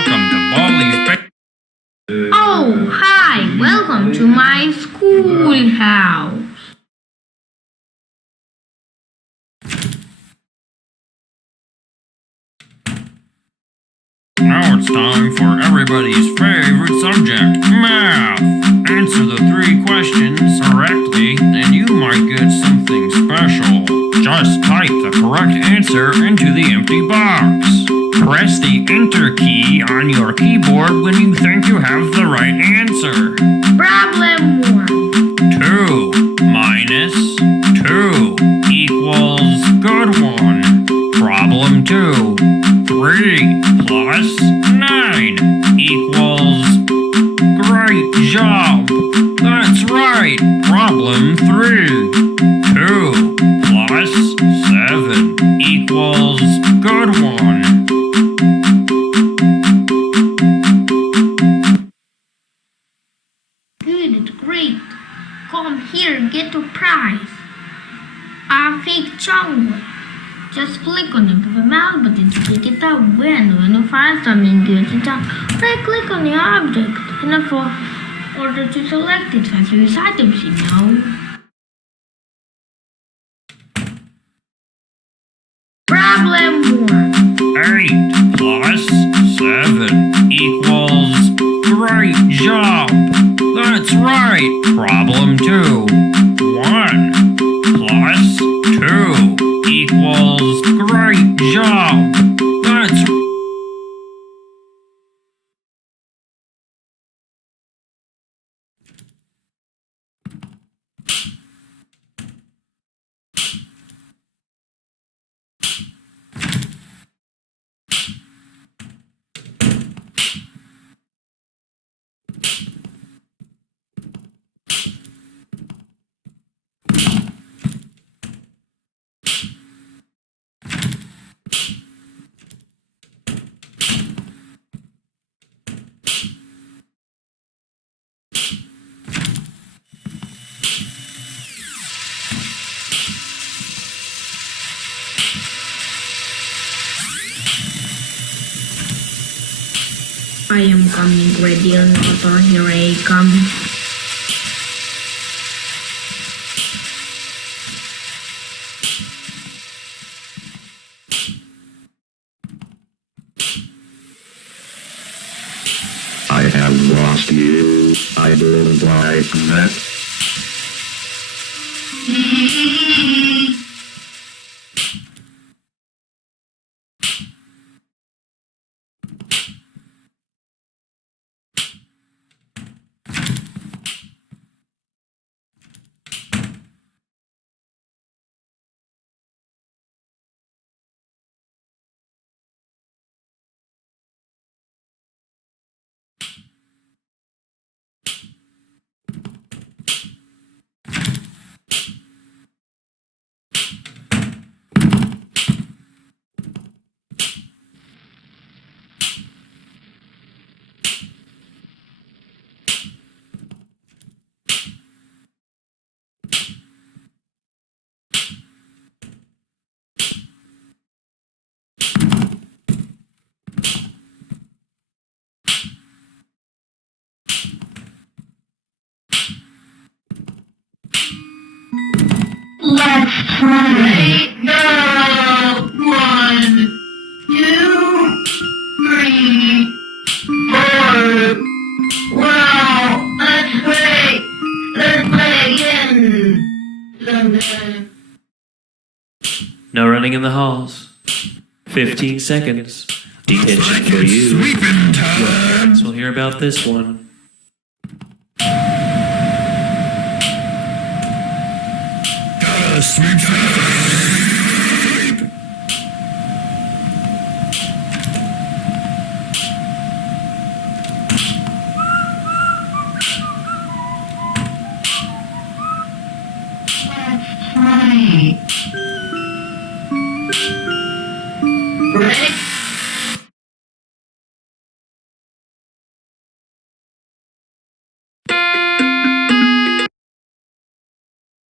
welcome to Baldi's. Oh, hi! Welcome to my schoolhouse. Now it's time for everybody's favorite subject, math. Answer the 3 questions correctly, and you might get something special. Just type the correct answer into the empty box. Press the Enter key on your keyboard when you think you have the right answer. Problem 1. 2 minus 2 equals good one. Problem 2. 3 plus 9 equals great job. That's right. Problem 3. 2 plus 7 equals good one. Good, great. Come here, get a prize. A fake chocolate. Just click on the mouse button to take it out. When you find something good to talk, right click on the object and for order to select it as use items, you know. Problem 1. 8 plus 7 equals great job. That's right. Problem 2. 1 plus 2 equals great job. That's I am coming, ready or not, or here I come. I have lost you. I don't like that. Let's try. Go. 1, 2, 3, 4. Wow, that's great. Let's play again sometime. No running in the halls. 15 seconds. Detention for you. Well, we'll hear about this one. sweep